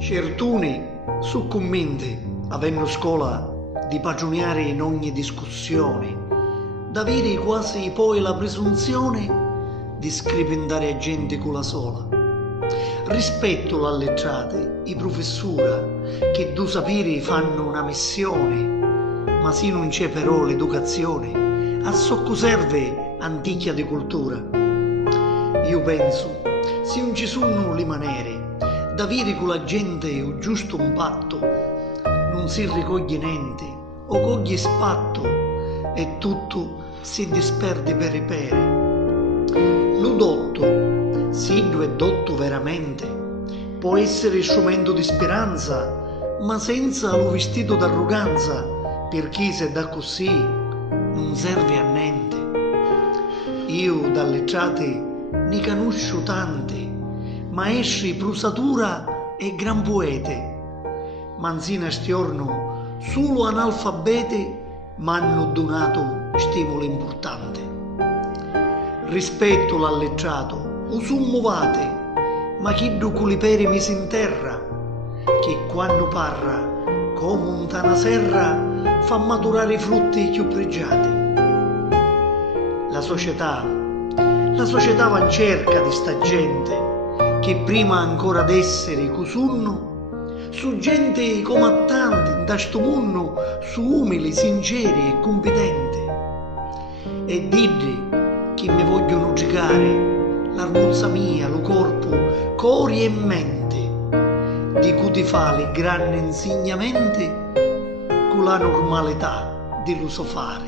Certuni su commenti, avendo scuola, di pagioniare in ogni discussione, d'avere quasi poi la presunzione di scrivendare a gente con la sola. Rispetto l'allettrate, i professura, che du sapere fanno una missione, ma se non c'è però l'educazione, a socco serve antichia di cultura. Io penso, se non ci sono le maniere d'avere con la gente un giusto un patto, non si ricoglie niente o coglie spatto e tutto si disperde per i pere. Lo dotto, se lo è dotto veramente, può essere strumento di speranza, ma senza lo vestito d'arroganza, perché se da così non serve a niente. Io d'allettrate ne conosco tante, maestri prusatura e gran poete, manzina stiorno solo analfabete m'hanno donato stimolo importante. Rispetto l'allettrato, o summovate, ma chi culipere mi si interra, che quando parra, come un tana serra, fa maturare i frutti più pregiati. La società va in cerca di sta gente, che prima ancora d'essere cosunno, su gente come a tanti da sto mondo, su umili, sinceri e competenti. E digli che mi vogliono giocare l'armuzza mia, lo corpo, cori e mente, di cui ti fa le grandi insegnamenti con la normalità di lo so fare.